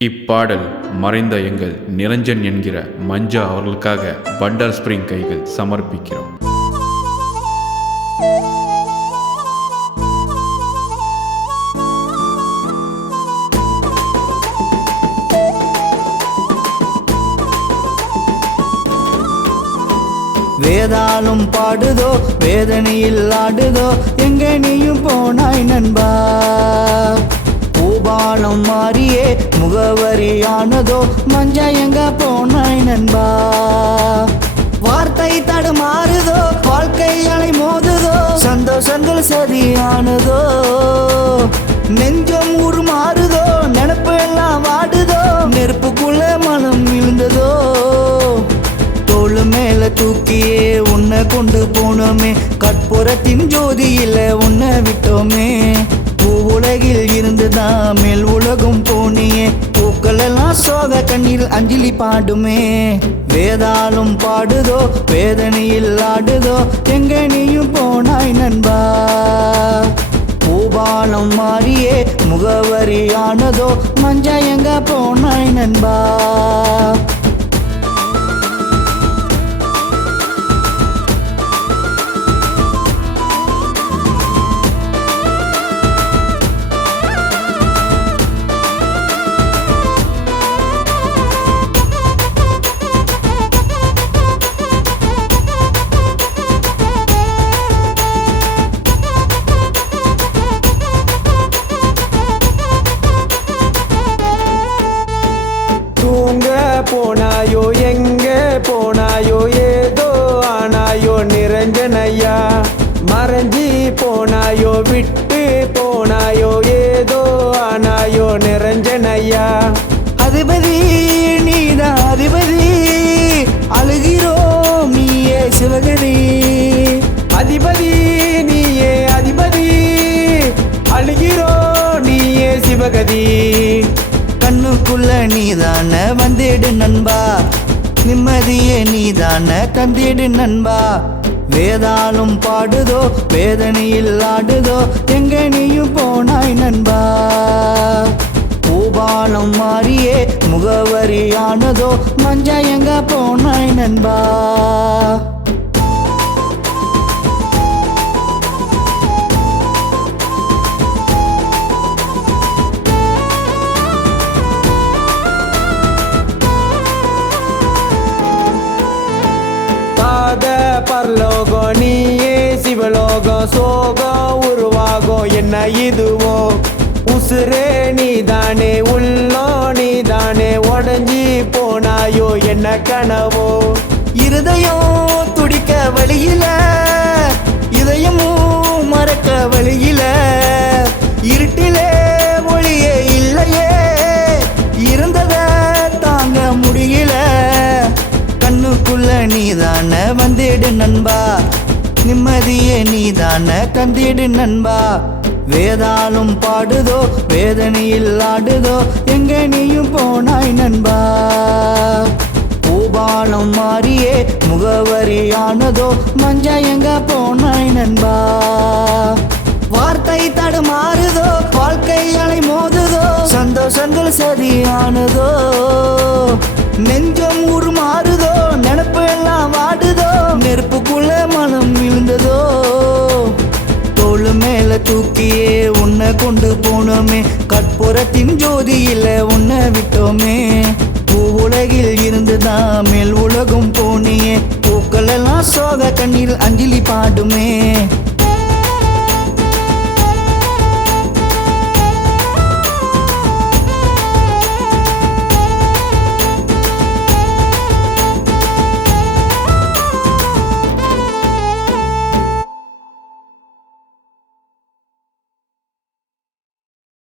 இப்பாடல் மறைந்த எங்கள் நிரஞ்சன் என்கிற மஞ்சா அவர்களுக்காக பண்டர் ஸ்பிரிங் கைகள் சமர்ப்பிக்கிறோம். வேதாலும் பாடுதோ வேதனையில் ஆடுதோ எங்க நீயும் போனாய் நண்பா. பூபாலம் மாறியே முகவரியானதோ மஞ்சா எங்க போனாய் நண்பா. வார்த்தை தடுமாறுதோ வாழ்க்கை அலை மோதுதோ சந்தோஷங்கள் சரியானதோ நெஞ்சம் உருமாறுதோ நினப்பு எல்லாம் வாடுதோ நெருப்புக்குள்ள மனம் விழுந்ததோ தோளு மேல தூக்கியே உன்னை கொண்டு போனோமே கற்பூரத்தின் ஜோதியில உன்னை விட்டோமே. பூ உலகில் இருந்துதான் மேல் உலகம் போனியே பூக்கள் எல்லாம் சோக கண்ணீர் அஞ்சலி பாடுமே. வேதாலும் பாடுதோ வேதனையில் ஆடுதோ எங்க நீயும் போனாய் நண்பா. பூபாலம் மாறியே முகவரியானதோ மஞ்சா எங்க போனாய் நண்பா. போனாயோ எங்க போனாயோ ஏதோ ஆனாயோ நிரஞ்சனையா. மறைஞ்சி போனாயோ விட்டு போனாயோ ஏதோ ஆனாயோ நிரஞ்சனையா. அதிபதி நீதான் அதிபதி அழுகிறோம் நீயே சிவகதி. அதிபதி நீயே அதிபதி அழுகிறோம் நீயே சிவகதி. கண்ணுக்குள்ள நீதான வந்திடு நண்பா நிம்மதியே நீதான தந்திடு நண்பா. வேதாலும் பாடுதோ வேதனையில் ஆடுதோ எங்க நீயும் போனாய் நண்பா. பூபாலம் மாறியே முகவரியானதோ மஞ்சா எங்க போனாய் நண்பா. பரலோகம் நீயே சிவலோகம் சோகம் உருவாகும் என்ன இதுவோ. உசுரே நீதானே உள்ளோ நீதானே உடஞ்சி போனாயோ என்ன கனவோ. இருதயம் துடிக்க வழியில இதயமும் மறக்க வழியில இருட்டிலே ஒளியே இல்லையே இருந்தத தாங்க முடியல. கண்ணுக்குள்ள நீதான வந்திடு நண்பா நிம்மதியே நீதான தந்திடு நண்பா. வேதாலும் பாடுதோ வேதனையில் ஆடுதோ எங்க நீயும் போனாய் நண்பா. பூபாலம் மாறியே முகவரியானதோ மஞ்சா எங்க போனாய் நண்பா. வார்த்தை தடுமாறுதோ வாழ்க்கை அலை மோதுதோ சந்தோஷங்கள் சரியானதோ நெஞ்சம் உருமாறுதோ நினப்பு எல்லாம் வாடுதோ நெருப்புக்குள்ள மனம் விழுந்ததோ தோளு மேல தூக்கியே உன்னை கொண்டு போனோமே கற்பூரத்தின் ஜோதியில உன்னை விட்டோமே. பூ உலகில் இருந்துதான் மேல் உலகம் போனியே பூக்கள் எல்லாம் சோக கண்ணீர் அஞ்சலி பாடுமே.